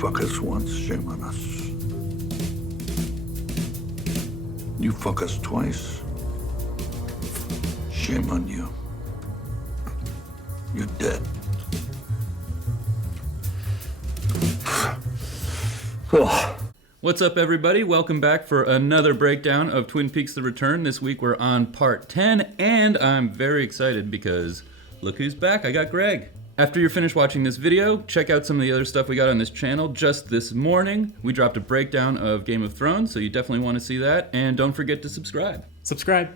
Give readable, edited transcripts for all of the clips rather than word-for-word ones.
fuck us once, shame on us. You fuck us twice, shame on you. You're dead. What's up, everybody? Welcome back for another breakdown of Twin Peaks: The Return. This week we're on part 10, and I'm very excited because look who's back. I got Greg. After you're finished watching this video, check out some of the other stuff we got on this channel. Just this morning, we dropped a breakdown of Game of Thrones, so you definitely want to see that. And don't forget to subscribe. Subscribe.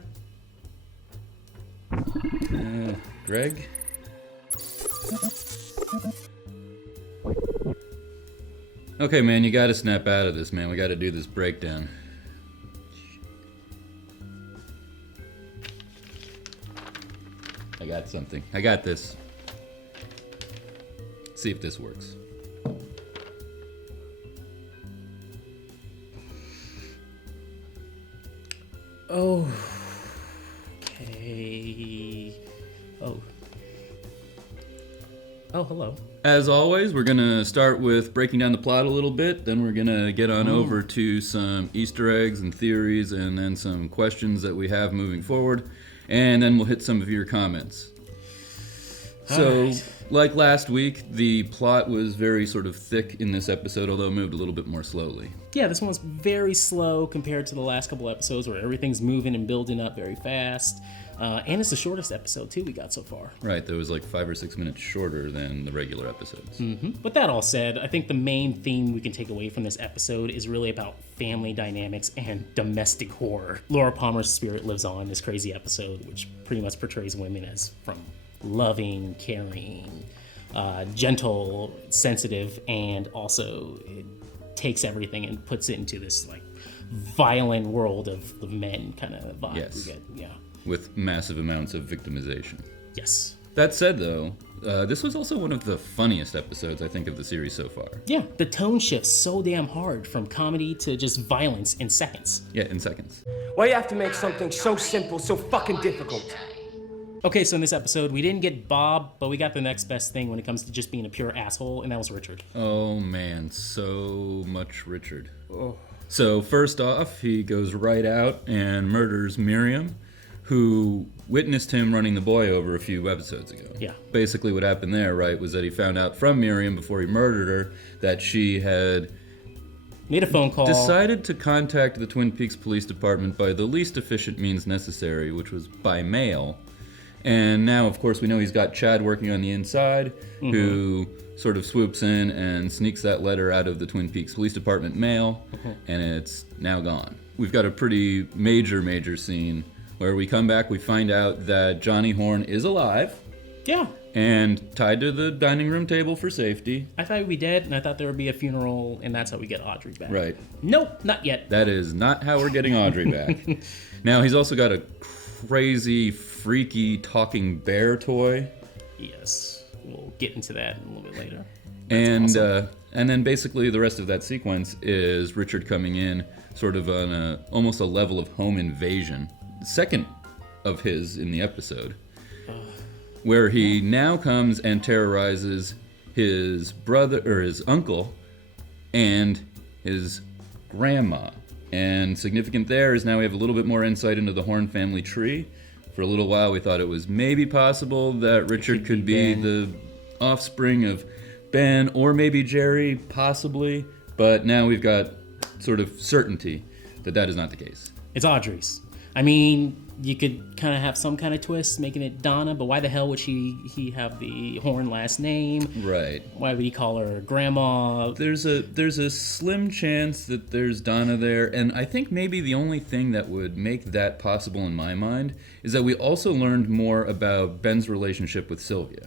Greg? Okay, man, you gotta snap out of this, man. We gotta do this breakdown. I got something. I got this. See if this works. Oh. Okay. Oh, hello. As always, we're gonna start with breaking down the plot a little bit, then we're gonna get on over to some Easter eggs and theories, and then some questions that we have moving forward, and then we'll hit some of your comments. So, like last week, the plot was very sort of thick in this episode, although it moved a little bit more slowly. Yeah, this one's very slow compared to the last couple episodes where everything's moving and building up very fast. And it's the shortest episode, too, we got so far. Right, that was like 5 or 6 minutes shorter than the regular episodes. Mm-hmm. With that all said, I think the main theme we can take away from this episode is really about family dynamics and domestic horror. Laura Palmer's spirit lives on in this crazy episode, which pretty much portrays women as from loving, caring, gentle, sensitive, and also it takes everything and puts it into this like violent world of the men kind of vibe. Yes. We get, yeah. With massive amounts of victimization. Yes. That said, though, this was also one of the funniest episodes, I think, of the series so far. Yeah, the tone shifts so damn hard from comedy to just violence in seconds. Yeah, in seconds. Why you have to make something so simple so fucking difficult? Okay, so in this episode, we didn't get Bob, but we got the next best thing when it comes to just being a pure asshole, and that was Richard. Oh, man, so much Richard. Oh. So, first off, he goes right out and murders Miriam, who witnessed him running the boy over a few episodes ago. Yeah. Basically what happened there, right, was that he found out from Miriam before he murdered her that she had made a phone call, decided to contact the Twin Peaks Police Department by the least efficient means necessary, which was by mail. And now, of course, we know he's got Chad working on the inside, who sort of swoops in and sneaks that letter out of the Twin Peaks Police Department mail, and it's now gone. We've got a pretty major scene where we come back, we find out that Johnny Horne is alive. Yeah. And tied to the dining room table for safety. I thought he'd be dead, and I thought there would be a funeral, and that's how we get Audrey back. Right. Nope, not yet. That is not how we're getting Audrey back. Now, he's also got a crazy, freaky talking bear toy. Yes. We'll get into that a little bit later. That's awesome. And then basically the rest of that sequence is Richard coming in sort of on almost a level of home invasion. Second of his in the episode, where he now comes and terrorizes his brother or his uncle and his grandma. And significant there is now we have a little bit more insight into the Horne family tree. For a little while we thought it was maybe possible that Richard could be the offspring of Ben or maybe Jerry, possibly, but now we've got sort of certainty that that is not the case. It's Audrey's. I mean, you could kind of have some kind of twist making it Donna, but why the hell would he have the Horne last name? Right. Why would he call her Grandma? There's a slim chance that there's Donna there, and I think maybe the only thing that would make that possible in my mind is that we also learned more about Ben's relationship with Sylvia,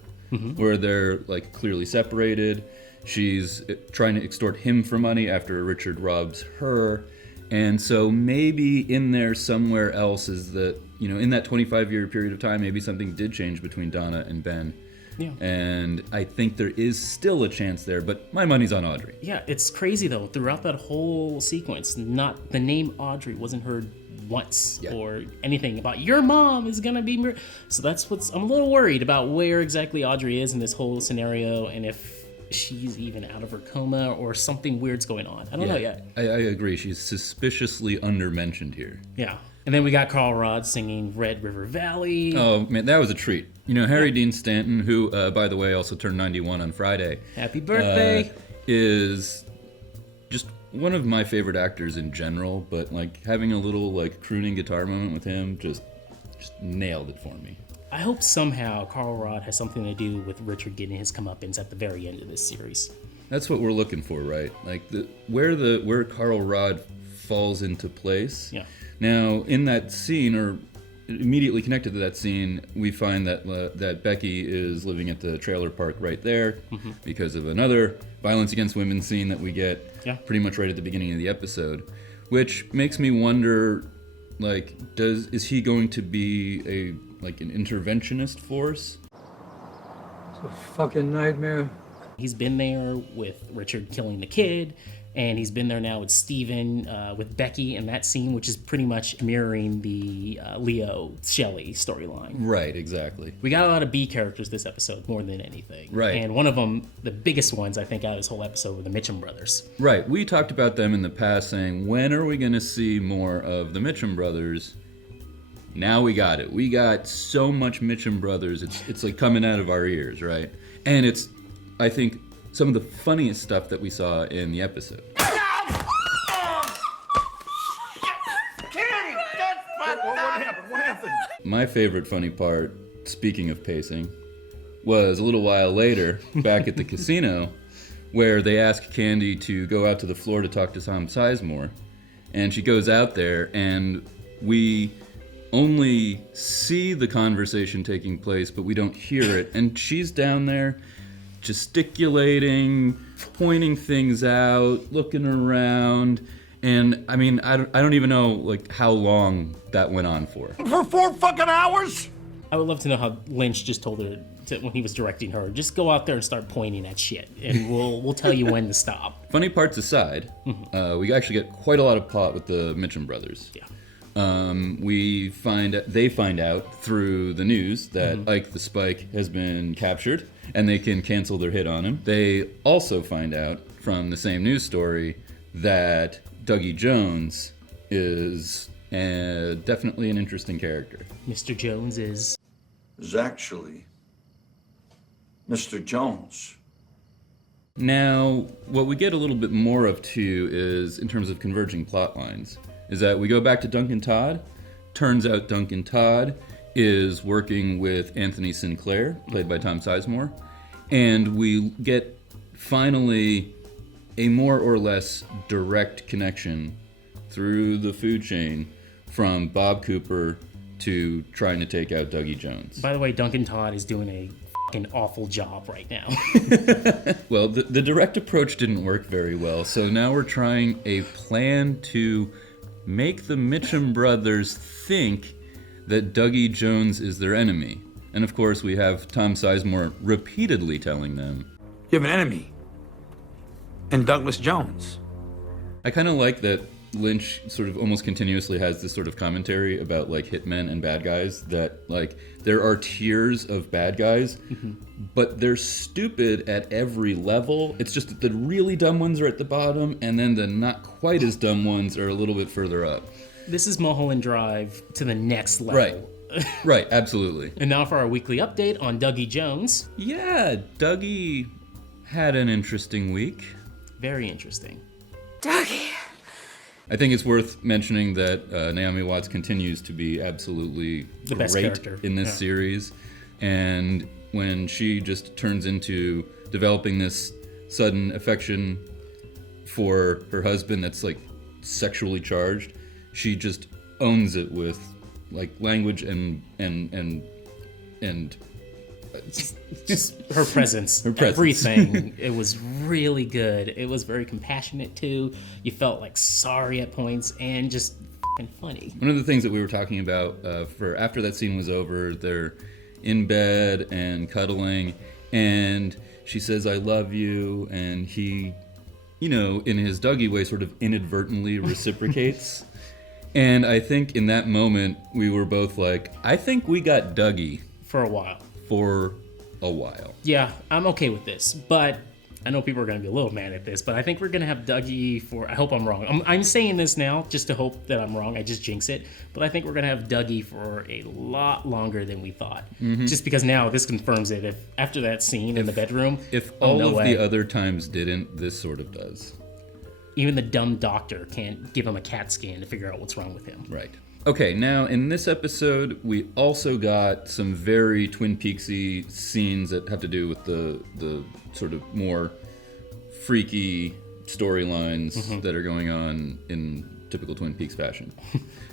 where they're like clearly separated. She's trying to extort him for money after Richard robs her. And so maybe in there somewhere else is that, you know, in that 25-year period of time, maybe something did change between Donna and Ben. Yeah. And I think there is still a chance there, but my money's on Audrey. Yeah, it's crazy though. Throughout that whole sequence, not the name Audrey wasn't heard once or anything about your mom is gonna be. So that's I'm a little worried about where exactly Audrey is in this whole scenario, and if she's even out of her coma or something weird's going on. I don't know yet. I agree. She's suspiciously undermentioned here. Yeah. And then we got Carl Rod singing Red River Valley. Oh, man, that was a treat. You know, Harry Dean Stanton, who, by the way, also turned 91 on Friday. Happy birthday. Is just one of my favorite actors in general, but, like, having a little, like, crooning guitar moment with him just nailed it for me. I hope somehow Carl Rod has something to do with Richard getting his comeuppance at the very end of this series. That's what we're looking for, right? Like, where Carl Rod falls into place. Yeah. Now, in that scene, or immediately connected to that scene, we find that Becky is living at the trailer park right there because of another violence against women scene that we get pretty much right at the beginning of the episode, which makes me wonder, like, is he going to be an interventionist force? It's a fucking nightmare. He's been there with Richard killing the kid, and he's been there now with Steven, with Becky in that scene, which is pretty much mirroring the Leo Shelley storyline. Right, exactly. We got a lot of B characters this episode, more than anything. Right. And one of them, the biggest ones, I think, out of this whole episode were the Mitchum Brothers. Right. We talked about them in the past, saying, when are we going to see more of the Mitchum Brothers? Now we got it. We got so much Mitchum Brothers, it's like coming out of our ears, right? And it's, I think, some of the funniest stuff that we saw in the episode. What happened? My favorite funny part, speaking of pacing, was a little while later, back at the casino, where they ask Candy to go out to the floor to talk to Tom Sizemore. And she goes out there, and we only see the conversation taking place, but we don't hear it. And she's down there gesticulating, pointing things out, looking around. And I mean, I don't even know like how long that went on for. For 4 fucking hours? I would love to know how Lynch just told her when he was directing her, just go out there and start pointing at shit, and we'll tell you when to stop. Funny parts aside, we actually get quite a lot of plot with the Mitchum Brothers. Yeah. They find out through the news that Ike the Spike has been captured, and they can cancel their hit on him. They also find out from the same news story that Dougie Jones is definitely an interesting character. Mr. Jones is Actually Mr. Jones. Now, what we get a little bit more of too is, in terms of converging plot lines, is that we go back to Duncan Todd. Turns out Duncan Todd is working with Anthony Sinclair, played by Tom Sizemore, and we get finally a more or less direct connection through the food chain from Bob Cooper to trying to take out Dougie Jones. By the way, Duncan Todd is doing a fucking awful job right now. Well, the direct approach didn't work very well, so now we're trying a plan to make the Mitchum Brothers think that Dougie Jones is their enemy. And of course, we have Tom Sizemore repeatedly telling them, You have an enemy. And Douglas Jones. I kind of like that Lynch sort of almost continuously has this sort of commentary about like hitmen and bad guys, that like there are tiers of bad guys, but they're stupid at every level. It's just that the really dumb ones are at the bottom, and then the not quite as dumb ones are a little bit further up. This is Mulholland Drive to the next level. Right, absolutely. And now for our weekly update on Dougie Jones. Yeah, Dougie had an interesting week. Very interesting. Dougie. I think it's worth mentioning that Naomi Watts continues to be absolutely The best great character. in this Yeah. series. And when she just turns into developing this sudden affection for her husband that's like sexually charged, she just owns it with like language and Just her presence. Her presence. Everything. It was really good. It was very compassionate too. You felt like sorry at points and just f***ing funny. One of the things that we were talking about for after that scene was over, they're in bed and cuddling, and she says, "I love you," and he, you know, in his Dougie way, sort of inadvertently reciprocates. And I think in that moment, we were both like, I think we got Dougie For a while. for a while. Yeah, I'm okay with this, but I know people are going to be a little mad at this, but I think we're going to have Dougie for... I hope I'm wrong. I'm saying this now just to hope that I'm wrong. I just jinx it. But I think we're going to have Dougie for a lot longer than we thought. Just because now this confirms it. If after that scene in the bedroom... If all of the other times didn't, this sort of does. Even the dumb doctor can't give him a CAT scan to figure out what's wrong with him. Right. Okay, now in this episode, we also got some very Twin Peaksy scenes that have to do with the sort of more freaky storylines that are going on in typical Twin Peaks fashion.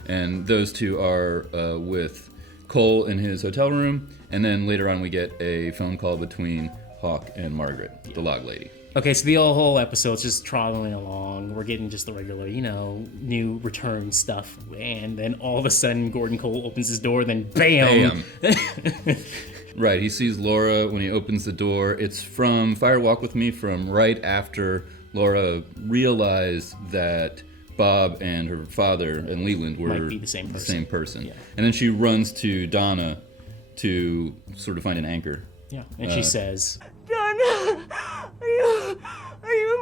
And those two are with Cole in his hotel room, and then later on we get a phone call between Hawk and Margaret, the log lady. Okay, so the whole episode's just trotting along. We're getting just the regular, new return stuff. And then all of a sudden, Gordon Cole opens his door, then bam! Right, he sees Laura when he opens the door. It's from Fire Walk With Me, from right after Laura realized that Bob and her father and Leland were Might be the same person. Yeah. And then she runs to Donna to sort of find an anchor. Yeah, and she says... Donna, are you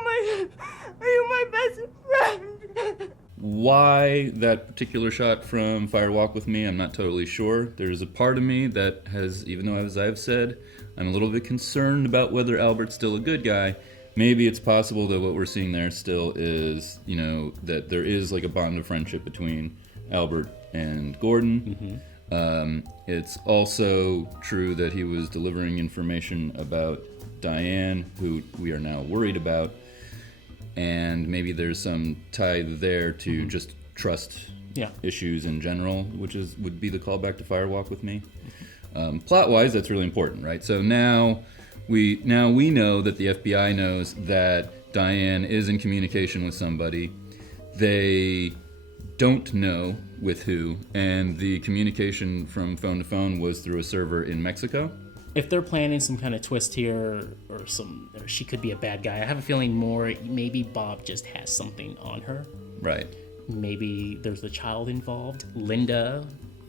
my best friend? Why that particular shot from Fire Walk With Me, I'm not totally sure. There's a part of me that has, even though as I've said, I'm a little bit concerned about whether Albert's still a good guy. Maybe it's possible that what we're seeing there still is, that there is like a bond of friendship between Albert and Gordon. It's also true that he was delivering information about Diane, who we are now worried about, and maybe there's some tie there to just trust issues in general, which would be the callback to Fire Walk With Me. Plot-wise, that's really important, right? So now we know that the FBI knows that Diane is in communication with somebody. They don't know with who, and the communication from phone to phone was through a server in Mexico. If they're planning some kind of twist here, or she could be a bad guy, I have a feeling maybe Bob just has something on her. Right. Maybe there's a child involved, Linda,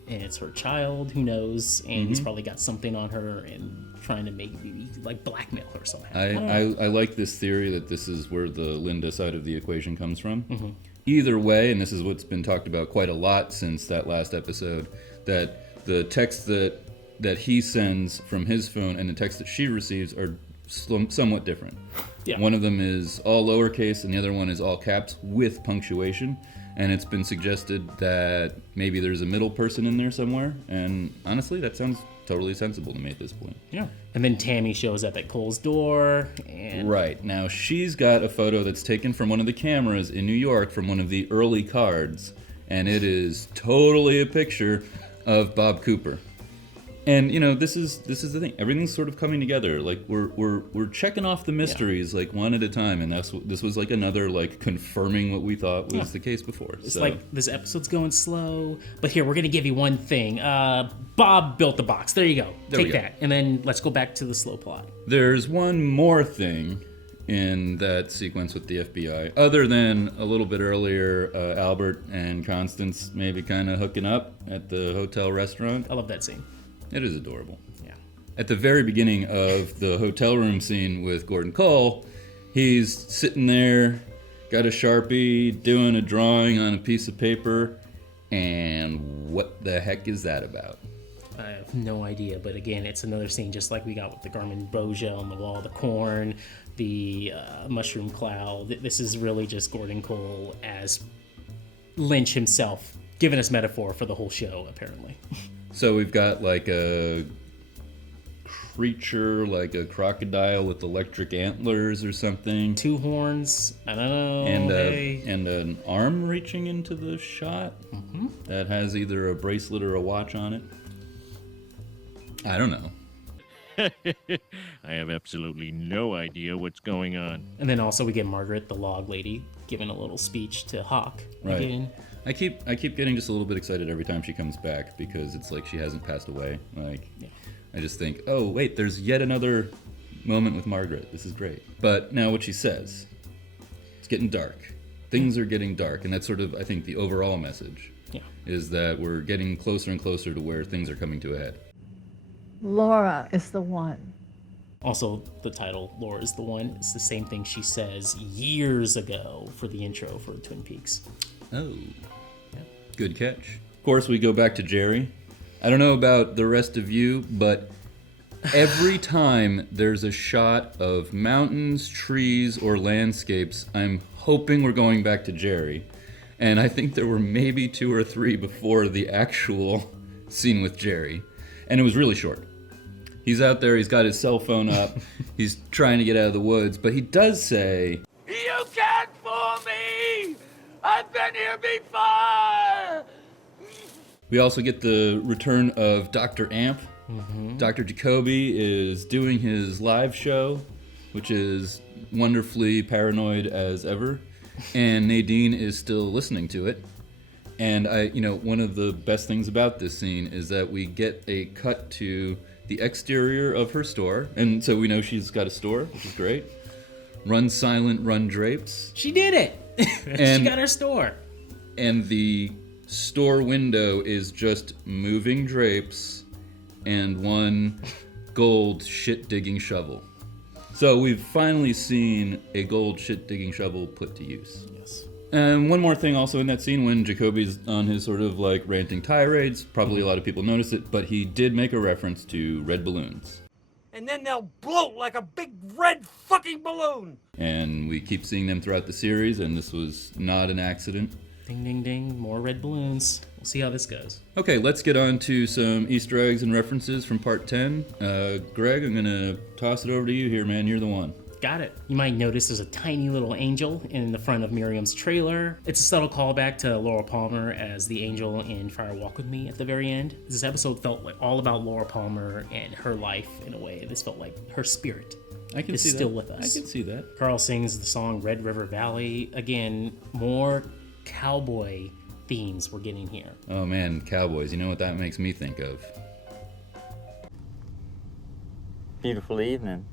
and it's her child, who knows, and he's probably got something on her and trying to maybe like blackmail her somehow. I like this theory that this is where the Linda side of the equation comes from. Either way, and this is what's been talked about quite a lot since that last episode, that the text that he sends from his phone and the text that she receives are somewhat different. Yeah. One of them is all lowercase and the other one is all caps with punctuation. And it's been suggested that maybe there's a middle person in there somewhere. And honestly, that sounds totally sensible to me at this point. Yeah. And then Tammy shows up at Cole's door. And Right. Now, she's got a photo that's taken from one of the cameras in New York from one of the early cards. And it is totally a picture of Bob Cooper. And this is the thing. Everything's sort of coming together. Like we're checking off the mysteries like one at a time, and this was like another like confirming what we thought was the case before. It's like this episode's going slow, but here we're gonna give you one thing. Bob built the box. There you go. Take that, and then let's go back to the slow plot. There's one more thing in that sequence with the FBI, other than a little bit earlier, Albert and Constance maybe kind of hooking up at the hotel restaurant. I love that scene. It is adorable. Yeah. At the very beginning of the hotel room scene with Gordon Cole, he's sitting there, got a Sharpie, doing a drawing on a piece of paper, and what the heck is that about? I have no idea, but again, it's another scene just like we got with the Garmin Boja on the wall, the corn, the mushroom cloud. This is really just Gordon Cole as Lynch himself, giving us metaphor for the whole show, apparently. So we've got like a creature, like a crocodile with electric antlers or something. Two horns, I don't know. And an arm reaching into the shot that has either a bracelet or a watch on it. I don't know. I have absolutely no idea what's going on. And then also we get Margaret, the log lady, giving a little speech to Hawk. Right. Again. I keep getting just a little bit excited every time she comes back because it's like she hasn't passed away. Like, I just think, oh wait, there's yet another moment with Margaret. This is great. But now what she says, it's getting dark. Things are getting dark, and that's sort of, I think, the overall message. Is that we're getting closer and closer to where things are coming to a head. Laura is the one. Also, the title, Laura is the One, is the same thing she says years ago for the intro for Twin Peaks. Oh, yeah. Good catch. Of course, we go back to Jerry. I don't know about the rest of you, but every time there's a shot of mountains, trees, or landscapes, I'm hoping we're going back to Jerry. And I think there were maybe 2 or 3 before the actual scene with Jerry. And it was really short. He's out there, he's got his cell phone up, he's trying to get out of the woods, but he does say, "You can't fool me! I've been here before!" We also get the return of Dr. Amp. Dr. Jacoby is doing his live show, which is wonderfully paranoid as ever, and Nadine is still listening to it. And one of the best things about this scene is that we get a cut to the exterior of her store, and so we know she's got a store, which is great. Run silent, run drapes. She did it! She got her store. And the store window is just moving drapes and one gold shit-digging shovel. So we've finally seen a gold shit-digging shovel put to use. Yes. And one more thing also in that scene when Jacoby's on his sort of like ranting tirades, probably a lot of people notice it, but he did make a reference to red balloons. And then they'll bloat like a big red fucking balloon. And we keep seeing them throughout the series, and this was not an accident. Ding, ding, ding. More red balloons. We'll see how this goes. Okay, let's get on to some Easter eggs and references from part 10. Greg, I'm going to toss it over to you here, man. You're the one. Got it. You might notice there's a tiny little angel in the front of Miriam's trailer. It's a subtle callback to Laura Palmer as the angel in Fire Walk With Me at the very end. This episode felt like all about Laura Palmer and her life in a way. This felt like her spirit is still with us. I can see that. Carl sings the song Red River Valley. Again, more cowboy themes we're getting here. Oh man, cowboys. You know what that makes me think of? Beautiful evening.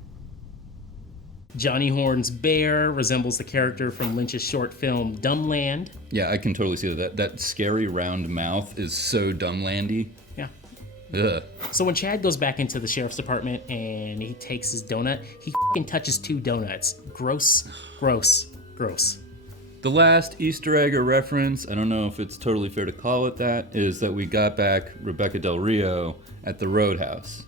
Johnny Horne's bear resembles the character from Lynch's short film Dumbland. Yeah, I can totally see that. That scary round mouth is so Dumblandy. Yeah. Ugh. So when Chad goes back into the sheriff's department and he takes his donut, he f***ing touches 2 donuts. Gross, gross, gross. The last Easter egg or reference, I don't know if it's totally fair to call it that, is that we got back Rebecca Del Rio at the Roadhouse.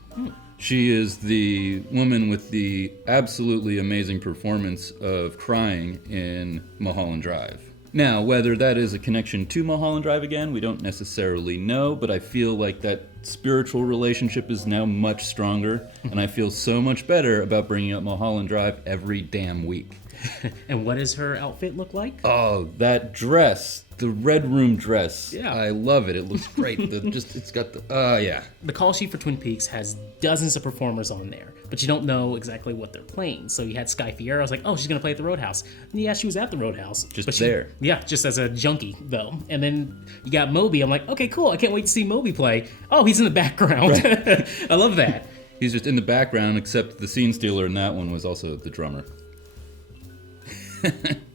She is the woman with the absolutely amazing performance of crying in Mulholland Drive. Now, whether that is a connection to Mulholland Drive again, we don't necessarily know, but I feel like that spiritual relationship is now much stronger, and I feel so much better about bringing up Mulholland Drive every damn week. And what does her outfit look like? Oh, that dress. The Red Room dress. Yeah. I love it. It looks great. It's got the, yeah. The call sheet for Twin Peaks has dozens of performers on there, but you don't know exactly what they're playing. So you had Sky Fiera. I was like, oh, she's going to play at the Roadhouse. And yeah, she was at the Roadhouse. Just there. Yeah, just as a junkie, though. And then you got Moby. I'm like, okay, cool. I can't wait to see Moby play. Oh, he's in the background. Right. I love that. He's just in the background, except the scene stealer in that one was also the drummer.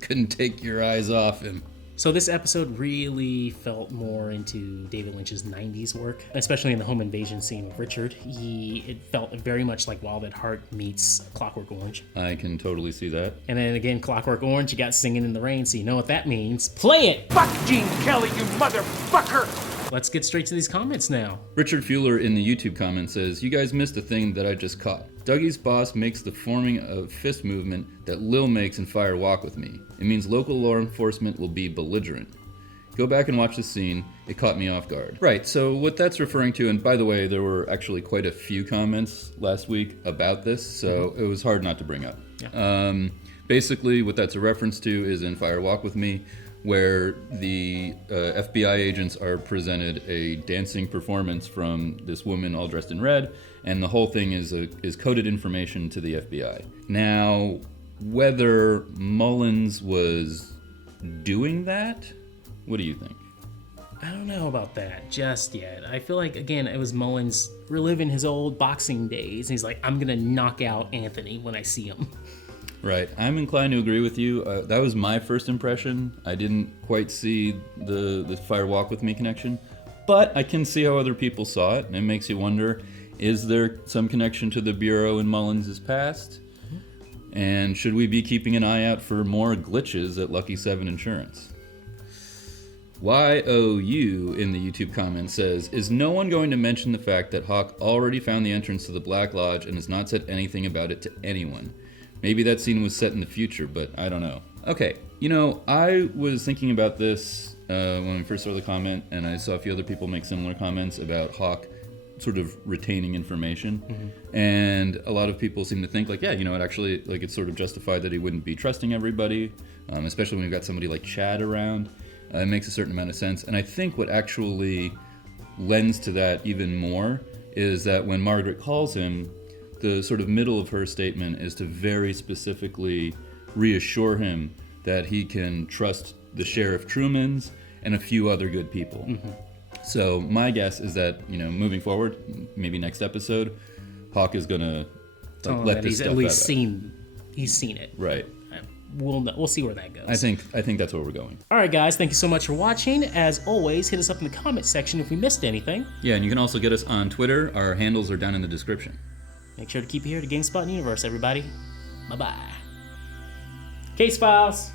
Couldn't take your eyes off him. So this episode really felt more into David Lynch's 90s work, especially in the home invasion scene with Richard. It felt very much like Wild at Heart meets Clockwork Orange. I can totally see that. And then again, Clockwork Orange, you got Singing in the Rain, so you know what that means. Play it! Fuck Gene Kelly, you motherfucker! Let's get straight to these comments now. Richard Fuller in the YouTube comment says, you guys missed a thing that I just caught. Dougie's boss makes the forming of fist movement that Lil makes in Fire Walk With Me. It means local law enforcement will be belligerent. Go back and watch the scene. It caught me off guard. Right, so what that's referring to, and by the way, there were actually quite a few comments last week about this, so it was hard not to bring up. Yeah. Basically, what that's a reference to is in Fire Walk With Me, where the FBI agents are presented a dancing performance from this woman all dressed in red, and the whole thing is coded information to the FBI. Now, whether Mullins was doing that, what do you think? I don't know about that just yet. I feel like, again, it was Mullins reliving his old boxing days, and he's like, I'm gonna knock out Anthony when I see him. Right. I'm inclined to agree with you. That was my first impression. I didn't quite see the Fire Walk With Me connection, but I can see how other people saw it, and it makes you wonder Is there some connection to the Bureau in Mullins' past? And should we be keeping an eye out for more glitches at Lucky 7 Insurance? YOU in the YouTube comments says, is no one going to mention the fact that Hawk already found the entrance to the Black Lodge and has not said anything about it to anyone? Maybe that scene was set in the future, but I don't know. Okay, I was thinking about this when we first saw the comment, and I saw a few other people make similar comments about Hawk sort of retaining information. Mm-hmm. And a lot of people seem to think like, it actually, it's sort of justified that he wouldn't be trusting everybody, especially when you've got somebody like Chad around. It makes a certain amount of sense. And I think what actually lends to that even more is that when Margaret calls him, the sort of middle of her statement is to very specifically reassure him that he can trust the Sheriff Trumans and a few other good people. Mm-hmm. So my guess is that, moving forward, maybe next episode, Hawk is gonna let this stuff out. He's seen it. Right. We'll see where that goes. I think that's where we're going. All right, guys, thank you so much for watching. As always, hit us up in the comment section if we missed anything. Yeah, and you can also get us on Twitter. Our handles are down in the description. Make sure to keep it here to GameSpot Universe, everybody. Bye-bye. Case files.